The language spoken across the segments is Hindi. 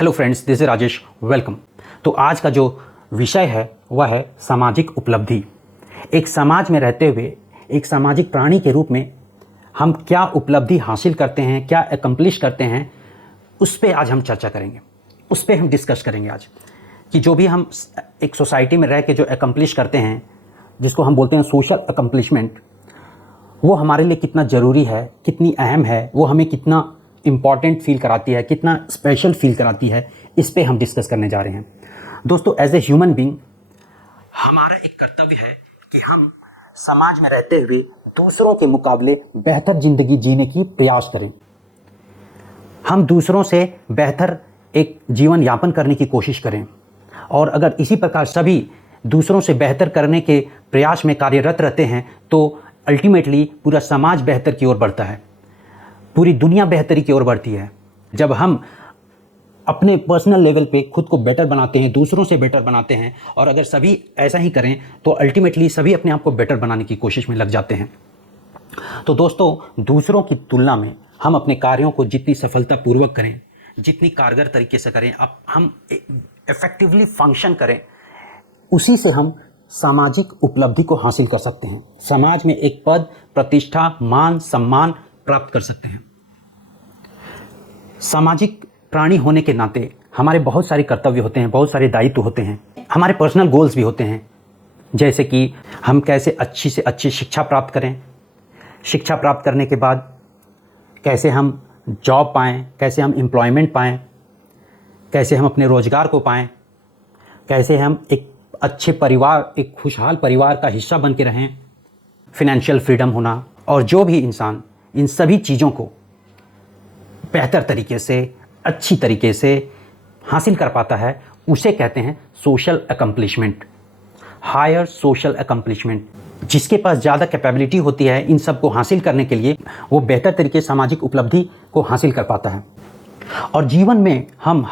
Hello friends, this is Rajesh, welcome. तो आज का जो विषय है वह है सामाजिक उपलब्धि। एक समाज में रहते हुए एक सामाजिक प्राणी के रूप में हम क्या उपलब्धि हासिल करते हैं, क्या एकम्प्लिश करते हैं, उस पर आज हम चर्चा करेंगे। उस पर हम डिस्कस करेंगे आज कि जो भी हम एक सोसाइटी में रह के जो एकम्प्लिश करते हैं, जिसको हम बोलते हैं सोशल एकम्प्लिशमेंट, वो हमारे लिए कितना ज़रूरी है, कितनी अहम है, वो हमें कितना इम्पॉर्टेंट फील कराती है, कितना स्पेशल फील कराती है, इस पे हम डिस्कस करने जा रहे हैं। दोस्तों, एज ए ह्यूमन बीइंग हमारा एक कर्तव्य है कि हम समाज में रहते हुए दूसरों के मुकाबले बेहतर ज़िंदगी जीने की प्रयास करें। हम दूसरों से बेहतर एक जीवन यापन करने की कोशिश करें, और अगर इसी प्रकार सभी दूसरों से बेहतर करने के प्रयास में कार्यरत रहते हैं तो अल्टीमेटली पूरा समाज बेहतर की ओर बढ़ता है, पूरी दुनिया बेहतरी की ओर बढ़ती है। जब हम अपने पर्सनल लेवल पे खुद को बेटर बनाते हैं, दूसरों से बेटर बनाते हैं, और अगर सभी ऐसा ही करें तो अल्टीमेटली सभी अपने आप को बेटर बनाने की कोशिश में लग जाते हैं। तो दोस्तों, दूसरों की तुलना में हम अपने कार्यों को जितनी सफलतापूर्वक करें, जितनी कारगर तरीके से करें, अब हम इफेक्टिवली फंक्शन करें, उसी से हम सामाजिक उपलब्धि को हासिल कर सकते हैं। समाज में एक पद, प्रतिष्ठा, मान, सम्मान प्राप्त कर सकते हैं। सामाजिक प्राणी होने के नाते हमारे बहुत सारे कर्तव्य होते हैं, बहुत सारे दायित्व होते हैं, हमारे पर्सनल गोल्स भी होते हैं। जैसे कि हम कैसे अच्छी से अच्छी शिक्षा प्राप्त करें, शिक्षा प्राप्त करने के बाद कैसे हम जॉब पाएं, कैसे हम एम्प्लॉयमेंट पाएं, कैसे हम अपने रोज़गार को पाएं, कैसे हम एक अच्छे परिवार, एक खुशहाल परिवार का हिस्सा बन के रहें, फिनेंशियल फ्रीडम होना। और जो भी इंसान इन सभी चीज़ों को बेहतर तरीके से, अच्छी तरीके से हासिल कर पाता है, उसे कहते हैं social accomplishment, higher social accomplishment. जिसके पास ज़्यादा कैपेबिलिटी होती है इन सब को हासिल करने के लिए, वो बेहतर तरीके से सामाजिक उपलब्धि को हासिल कर पाता है। और जीवन में हम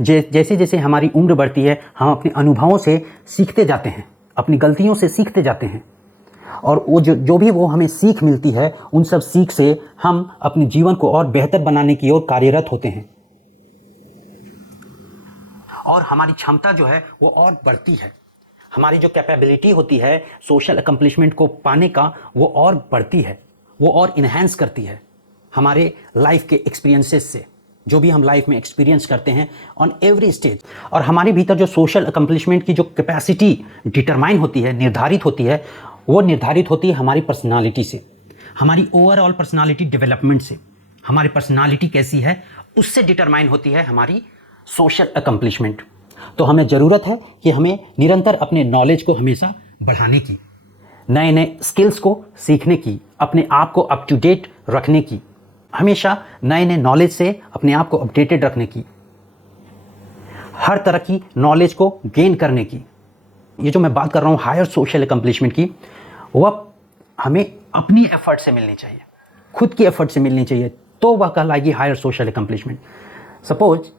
जैसे जैसे हमारी उम्र बढ़ती है, हम अपने अनुभवों से सीखते जाते हैं, अपनी गलतियों से सीखते जाते हैं, और वो जो भी वो हमें सीख मिलती है, उन सब सीख से हम अपने जीवन को और बेहतर बनाने की ओर कार्यरत होते हैं, और हमारी क्षमता जो है वो और बढ़ती है। हमारी जो कैपेबिलिटी होती है सोशल एकम्प्लिशमेंट को पाने का, वो और बढ़ती है, वो और इन्हेंस करती है हमारे लाइफ के एक्सपीरियंसेस से, जो भी हम लाइफ में एक्सपीरियंस करते हैं ऑन एवरी स्टेज। और हमारे भीतर जो सोशल एकम्प्लिशमेंट की जो कैपेसिटी डिटरमाइन होती है, निर्धारित होती है, वो निर्धारित होती है हमारी पर्सनालिटी से, हमारी ओवरऑल पर्सनालिटी डेवलपमेंट से। हमारी पर्सनालिटी कैसी है उससे डिटरमाइन होती है हमारी सोशल एकम्प्लिशमेंट। तो हमें ज़रूरत है कि हमें निरंतर अपने नॉलेज को हमेशा बढ़ाने की, नए नए स्किल्स को सीखने की, अपने आप को अप टू डेट रखने की, हमेशा नए नए नॉलेज से अपने आप को अपडेटेड रखने की, हर तरह की नॉलेज को गेन करने की। ये जो मैं बात कर रहा हूँ हायर सोशल एकम्प्लिशमेंट की, वह हमें अपनी एफर्ट से मिलनी चाहिए, खुद की एफर्ट से मिलनी चाहिए, तो वह कहलाएगी हायर सोशल एकम्प्लिशमेंट। सपोज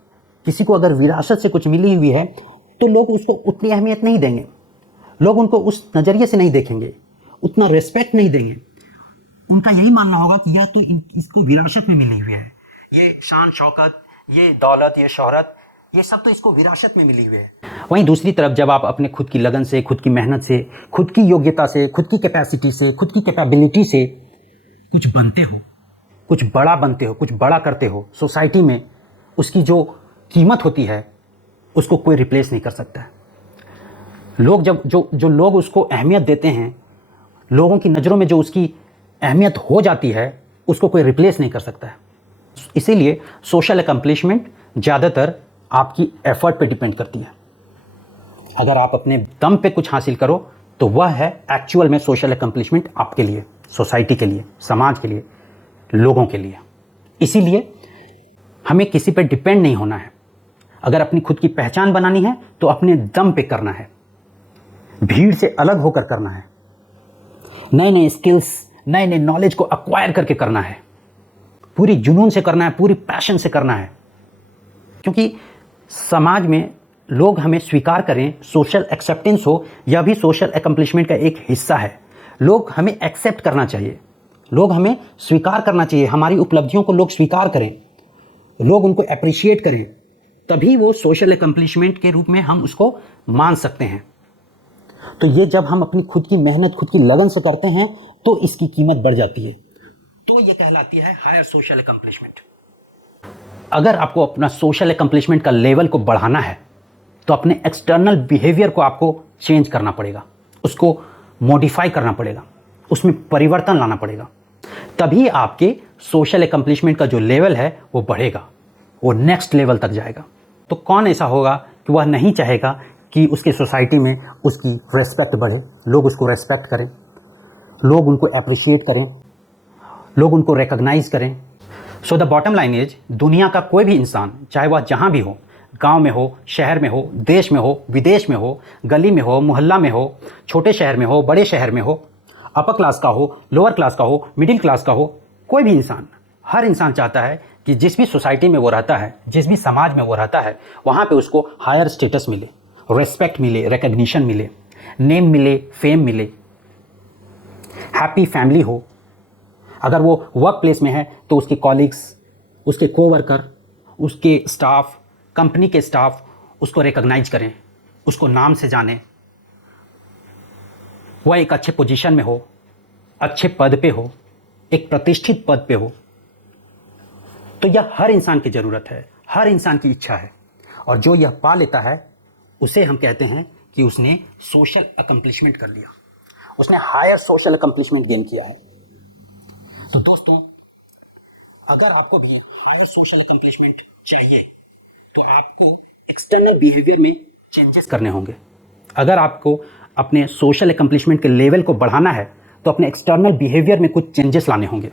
किसी को अगर विरासत से कुछ मिली हुई है तो लोग उसको उतनी अहमियत नहीं देंगे, लोग उनको उस नज़रिए से नहीं देखेंगे, उतना रेस्पेक्ट नहीं देंगे। उनका यही मानना होगा कि यह तो इसको विरासत में मिली हुई है, ये शान शौकत, ये दौलत, ये शोहरत, ये सब तो इसको विरासत में मिली हुई है। वहीं दूसरी तरफ जब आप अपने खुद की लगन से, खुद की मेहनत से, खुद की योग्यता से, खुद की कैपेसिटी से, खुद की कैपेबिलिटी से कुछ बनते हो, कुछ बड़ा बनते हो, कुछ बड़ा करते हो, सोसाइटी में उसकी जो कीमत होती है उसको कोई रिप्लेस नहीं कर सकता है। लोग जब जो लोग उसको अहमियत देते हैं, लोगों की नज़रों में जो उसकी अहमियत हो जाती है, उसको कोई रिप्लेस नहीं कर सकता है। इसीलिए सोशल एकम्प्लिशमेंट ज़्यादातर आपकी एफर्ट पे डिपेंड करती है। अगर आप अपने दम पे कुछ हासिल करो तो वह है एक्चुअल में सोशल एकम्प्लिशमेंट आपके लिए, सोसाइटी के लिए, समाज के लिए, लोगों के लिए। इसीलिए हमें किसी पे डिपेंड नहीं होना है। अगर अपनी खुद की पहचान बनानी है तो अपने दम पे करना है, भीड़ से अलग होकर करना है, नए नए स्किल्स, नए नए नॉलेज को अक्वायर करके करना है, पूरी जुनून से करना है, पूरी पैशन से करना है। क्योंकि समाज में लोग हमें स्वीकार करें, सोशल एक्सेप्टेंस हो, यह भी सोशल एकम्प्लिशमेंट का एक हिस्सा है। लोग हमें एक्सेप्ट करना चाहिए, लोग हमें स्वीकार करना चाहिए, हमारी उपलब्धियों को लोग स्वीकार करें, लोग उनको अप्रिशिएट करें, तभी वो सोशल अकम्पलिशमेंट के रूप में हम उसको मान सकते हैं। तो ये जब हम अपनी खुद की मेहनत, खुद की लगन से करते हैं तो इसकी कीमत बढ़ जाती है। तो ये कहलाती है हायर सोशल अकम्पलिशमेंट। अगर आपको अपना सोशल अकम्पलिशमेंट का लेवल को बढ़ाना है तो अपने एक्सटर्नल बिहेवियर को आपको चेंज करना पड़ेगा, उसको मॉडिफाई करना पड़ेगा, उसमें परिवर्तन लाना पड़ेगा। तभी आपके सोशल अकम्पलिशमेंट का जो लेवल है वो बढ़ेगा, वो नेक्स्ट लेवल तक जाएगा। तो कौन ऐसा होगा कि वह नहीं चाहेगा कि उसके सोसाइटी में उसकी रेस्पेक्ट बढ़े, लोग उसको रेस्पेक्ट करें, लोग उनको अप्रिशिएट करें, लोग उनको रिकॉग्नाइज करें। So the bottom line is, दुनिया का कोई भी इंसान, चाहे वह जहाँ भी हो, गांव में हो, शहर में हो, देश में हो, विदेश में हो, गली में हो, मोहल्ला में हो, छोटे शहर में हो, बड़े शहर में हो, अपर क्लास का हो, लोअर क्लास का हो, मिडिल क्लास का हो, कोई भी इंसान, हर इंसान चाहता है कि जिस भी सोसाइटी में वो रहता है, जिस भी समाज में वो रहता है, वहाँ पे उसको हायर स्टेटस मिले, रेस्पेक्ट मिले, रिकग्निशन मिले, नेम मिले, फेम मिले, हैप्पी फैमिली हो। अगर वो वर्क प्लेस में है तो उसके कॉलीग्स, उसके कोवर्कर, उसके स्टाफ, कंपनी के स्टाफ उसको रिकॉग्नाइज करें, उसको नाम से जानें, वह एक अच्छे पोजीशन में हो, अच्छे पद पे हो, एक प्रतिष्ठित पद पे हो। तो यह हर इंसान की ज़रूरत है, हर इंसान की इच्छा है। और जो यह पा लेता है उसे हम कहते हैं कि उसने सोशल अकम्पलिशमेंट कर लिया, उसने हायर सोशल अकम्पलिशमेंट गेन किया है। तो दोस्तों, अगर आपको भी हायर सोशल अकम्पलिशमेंट चाहिए तो आपको एक्सटर्नल बिहेवियर में चेंजेस करने होंगे। अगर आपको अपने सोशल अकम्पलिशमेंट के लेवल को बढ़ाना है तो अपने एक्सटर्नल बिहेवियर में कुछ चेंजेस लाने होंगे।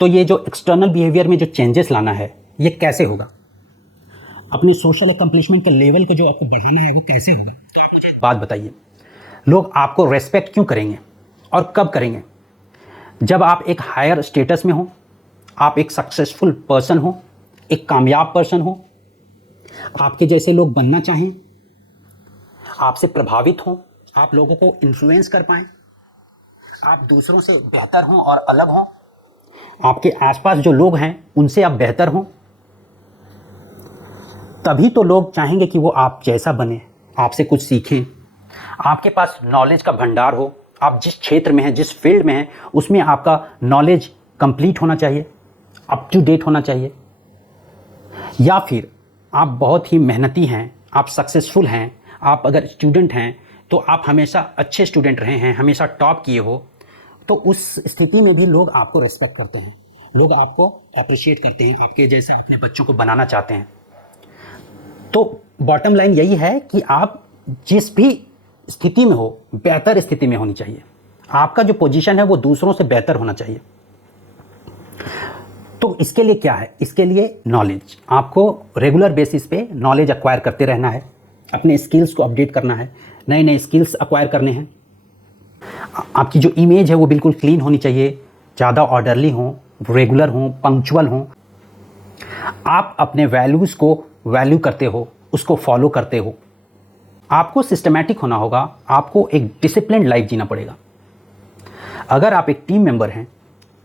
तो ये जो एक्सटर्नल बिहेवियर में जो चेंजेस लाना है, ये कैसे होगा? अपने सोशल अकम्पलिशमेंट के लेवल को जो आपको बढ़ाना है वो कैसे होगा? तो आप मुझे बात बताइए, लोग आपको रेस्पेक्ट क्यों करेंगे और कब करेंगे? जब आप एक हायर स्टेटस में हो, आप एक सक्सेसफुल पर्सन हो, एक कामयाब पर्सन हो, आपके जैसे लोग बनना चाहें, आपसे प्रभावित हों, आप लोगों को इन्फ्लुएंस कर पाएं, आप दूसरों से बेहतर हों और अलग हों, आपके आसपास जो लोग हैं उनसे आप बेहतर हों, तभी तो लोग चाहेंगे कि वो आप जैसा बने, आपसे कुछ सीखें। आपके पास नॉलेज का भंडार हो, आप जिस क्षेत्र में हैं, जिस फील्ड में हैं, उसमें आपका नॉलेज कंप्लीट होना चाहिए, अप टू डेट होना चाहिए। या फिर आप बहुत ही मेहनती हैं, आप सक्सेसफुल हैं, आप अगर स्टूडेंट हैं तो आप हमेशा अच्छे स्टूडेंट रहे हैं, हमेशा टॉप किए हो, तो उस स्थिति में भी लोग आपको रेस्पेक्ट करते हैं, लोग आपको अप्रिशिएट करते हैं, आपके जैसे अपने बच्चों को बनाना चाहते हैं। तो बॉटम लाइन यही है कि आप जिस भी स्थिति में हो, बेहतर स्थिति में होनी चाहिए। आपका जो पोजीशन है वो दूसरों से बेहतर होना चाहिए। तो इसके लिए क्या है? इसके लिए नॉलेज, आपको रेगुलर बेसिस पे नॉलेज एक्वायर करते रहना है, अपने स्किल्स को अपडेट करना है, नए नए स्किल्स एक्वायर करने हैं। आपकी जो इमेज है वो बिल्कुल क्लीन होनी चाहिए, ज़्यादा ऑर्डरली हो, रेगुलर हो, पंक्चुअल हो। आप अपने वैल्यूज़ को वैल्यू करते हो, उसको फॉलो करते हो। आपको सिस्टमैटिक होना होगा, आपको एक डिसिप्लिन्ड लाइफ जीना पड़ेगा। अगर आप एक टीम मेंबर हैं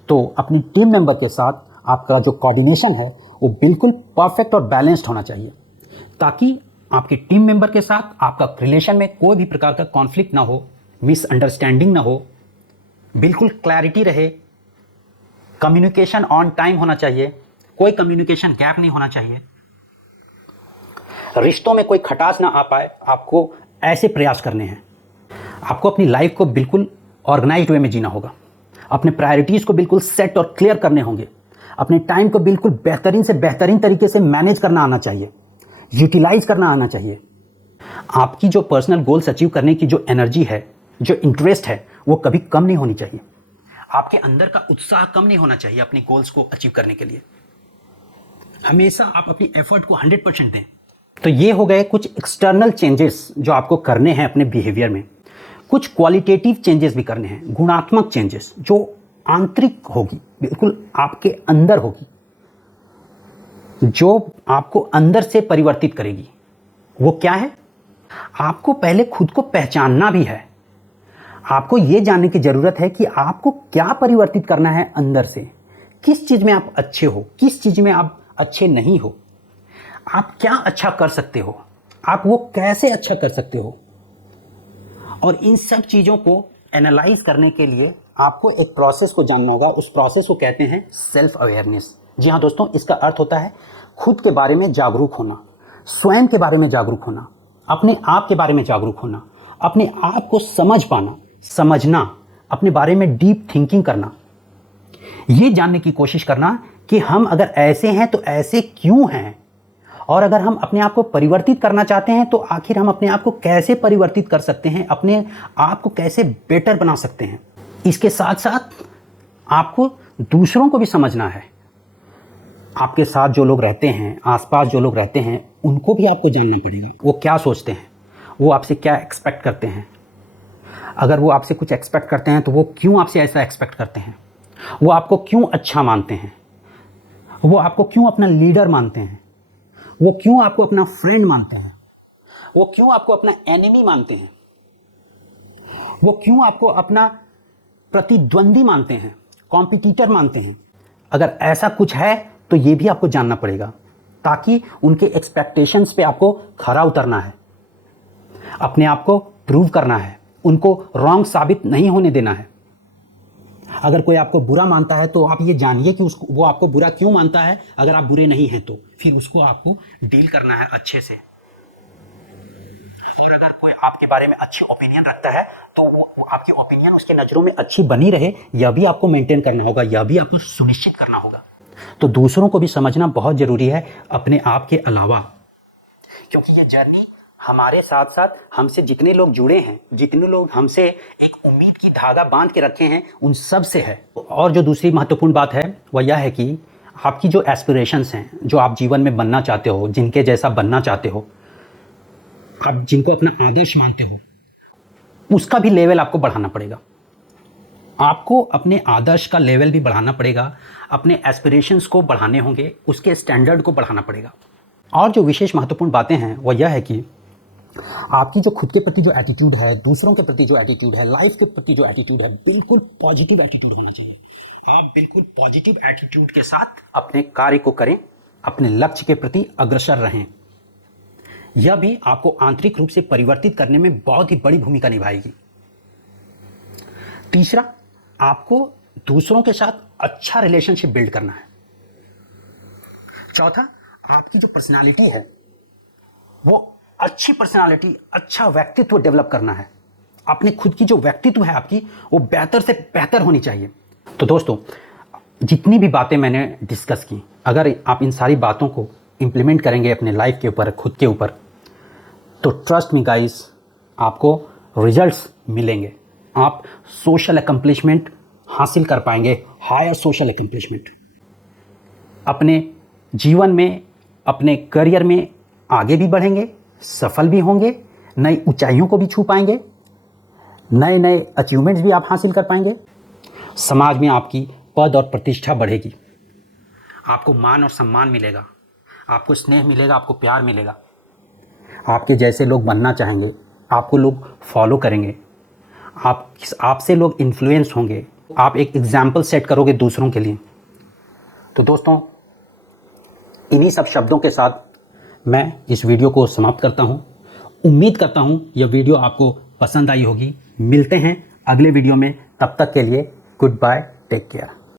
तो अपनी टीम मेंबर के साथ आपका जो कोऑर्डिनेशन है वो बिल्कुल परफेक्ट और बैलेंस्ड होना चाहिए, ताकि आपकी टीम मेंबर के साथ आपका रिलेशन में कोई भी प्रकार का कॉन्फ्लिक्ट ना हो, मिसअंडरस्टैंडिंग ना हो, बिल्कुल क्लैरिटी रहे, कम्युनिकेशन ऑन टाइम होना चाहिए, कोई कम्युनिकेशन गैप नहीं होना चाहिए, रिश्तों में कोई खटास ना आ पाए। आपको ऐसे प्रयास करने हैं। आपको अपनी लाइफ को बिल्कुल ऑर्गेनाइज्ड वे में जीना होगा, अपने प्रायोरिटीज़ को बिल्कुल सेट और क्लियर करने होंगे, अपने टाइम को बिल्कुल बेहतरीन से बेहतरीन तरीके से मैनेज करना आना चाहिए, यूटिलाइज करना आना चाहिए। आपकी जो पर्सनल गोल्स अचीव करने की जो एनर्जी है, जो इंटरेस्ट है, वो कभी कम नहीं होनी चाहिए। आपके अंदर का उत्साह कम नहीं होना चाहिए अपनी गोल्स को अचीव करने के लिए। हमेशा आप अपनी एफर्ट को 100% दें। तो ये हो गए कुछ एक्सटर्नल चेंजेस जो आपको करने हैं अपने बिहेवियर में। कुछ क्वालिटेटिव चेंजेस भी करने हैं, गुणात्मक चेंजेस जो आंतरिक होगी, बिल्कुल आपके अंदर होगी, जो आपको अंदर से परिवर्तित करेगी। वो क्या है? आपको पहले खुद को पहचानना भी है। आपको ये जानने की ज़रूरत है कि आपको क्या परिवर्तित करना है अंदर से, किस चीज़ में आप अच्छे हो, किस चीज़ में आप अच्छे नहीं हो। आप क्या अच्छा कर सकते हो, आप वो कैसे अच्छा कर सकते हो। और इन सब चीज़ों को एनालाइज करने के लिए आपको एक प्रोसेस को जानना होगा। उस प्रोसेस को कहते हैं सेल्फ अवेयरनेस। जी हाँ दोस्तों, इसका अर्थ होता है खुद के बारे में जागरूक होना, स्वयं के बारे में जागरूक होना, अपने आप के बारे में जागरूक होना, अपने आप को समझ पाना, समझना, अपने बारे में डीप थिंकिंग करना, ये जानने की कोशिश करना कि हम अगर ऐसे हैं तो ऐसे क्यों हैं, और अगर हम अपने आप को परिवर्तित करना चाहते हैं तो आखिर हम अपने आप को कैसे परिवर्तित कर सकते हैं, अपने आप को कैसे बेटर बना सकते हैं। इसके साथ साथ आपको दूसरों को भी समझना है। आपके साथ जो लोग रहते हैं, आसपास जो लोग रहते हैं, उनको भी आपको जानना पड़ेगा। वो क्या सोचते हैं, वो आपसे क्या एक्सपेक्ट करते हैं। अगर वो आपसे कुछ एक्सपेक्ट करते हैं तो वो क्यों आपसे ऐसा एक्सपेक्ट करते हैं, वो आपको क्यों अच्छा मानते हैं, वो आपको क्यों अपना लीडर मानते हैं, वो क्यों आपको अपना फ्रेंड मानते हैं, वो क्यों आपको अपना एनिमी मानते हैं, वो क्यों आपको अपना प्रतिद्वंदी मानते हैं, कॉम्पिटिटर मानते हैं। अगर ऐसा कुछ है तो ये भी आपको जानना पड़ेगा, ताकि उनके एक्सपेक्टेशंस पे आपको खरा उतरना है, अपने आप को प्रूव करना है, उनको रॉन्ग साबित नहीं होने देना है। अगर कोई आपको बुरा मानता है तो आप ये जानिए कि वो आपको बुरा क्यों मानता है। अगर आप बुरे नहीं हैं तो फिर उसको आपको डील करना है अच्छे से। और अगर कोई आपके बारे में अच्छी ओपिनियन रखता है तो वो आपकी ओपिनियन उसकी नज़रों में अच्छी बनी रहे, यह भी आपको मेंटेन करना होगा, यह भी आपको सुनिश्चित करना होगा। तो दूसरों को भी समझना बहुत ज़रूरी है अपने आप के अलावा, क्योंकि ये जर्नी हमारे साथ साथ हमसे जितने लोग जुड़े हैं, जितने लोग हमसे एक उम्मीद की धागा बांध के रखे हैं, उन सब से है। और जो दूसरी महत्वपूर्ण बात है वह यह है कि आपकी जो एस्पिरेशंस हैं, जो आप जीवन में बनना चाहते हो, जिनके जैसा बनना चाहते हो, आप जिनको अपना आदर्श मानते हो, उसका भी लेवल आपको बढ़ाना पड़ेगा। आपको अपने आदर्श का लेवल भी बढ़ाना पड़ेगा, अपने एस्पिरेशंस को बढ़ाने होंगे, उसके स्टैंडर्ड को बढ़ाना पड़ेगा। और जो विशेष महत्वपूर्ण बातें हैं वह यह है कि आपकी जो खुद के प्रति जो एटीट्यूड है, दूसरों के प्रति जो एटीट्यूड है, लाइफ के प्रति जो एटीट्यूड है, बिल्कुल पॉजिटिव एटीट्यूड होना चाहिए। आप बिल्कुल पॉजिटिव एटीट्यूड के साथ अपने कार्य को करें, अपने लक्ष्य के प्रति अग्रसर रहें। यह भी आपको आंतरिक रूप से परिवर्तित करने में बहुत ही बड़ी भूमिका निभाएगी। तीसरा, आपको दूसरों के साथ अच्छा रिलेशनशिप बिल्ड करना है। चौथा, आपकी जो पर्सनालिटी है वो अच्छी पर्सनालिटी, अच्छा व्यक्तित्व डेवलप करना है। अपने खुद की जो व्यक्तित्व है आपकी, वो बेहतर से बेहतर होनी चाहिए। तो दोस्तों, जितनी भी बातें मैंने डिस्कस की, अगर आप इन सारी बातों को इम्प्लीमेंट करेंगे अपने लाइफ के ऊपर, खुद के ऊपर, तो ट्रस्ट मी गाइस, आपको रिजल्ट्स मिलेंगे। आप सोशल अकम्प्लिशमेंट हासिल कर पाएंगे, हायर सोशल अकम्प्लिशमेंट। अपने जीवन में, अपने करियर में आगे भी बढ़ेंगे, सफल भी होंगे, नई ऊंचाइयों को भी छू पाएंगे, नए नए अचीवमेंट्स भी आप हासिल कर पाएंगे। समाज में आपकी पद और प्रतिष्ठा बढ़ेगी, आपको मान और सम्मान मिलेगा, आपको स्नेह मिलेगा, आपको प्यार मिलेगा। आपके जैसे लोग बनना चाहेंगे, आपको लोग फॉलो करेंगे, आपसे लोग इन्फ्लुएंस होंगे, आप एक एग्जाम्पल सेट करोगे दूसरों के लिए। तो दोस्तों, इन्हीं सब शब्दों के साथ मैं इस वीडियो को समाप्त करता हूं। उम्मीद करता हूं यह वीडियो आपको पसंद आई होगी। मिलते हैं अगले वीडियो में, तब तक के लिए गुड बाय, टेक केयर।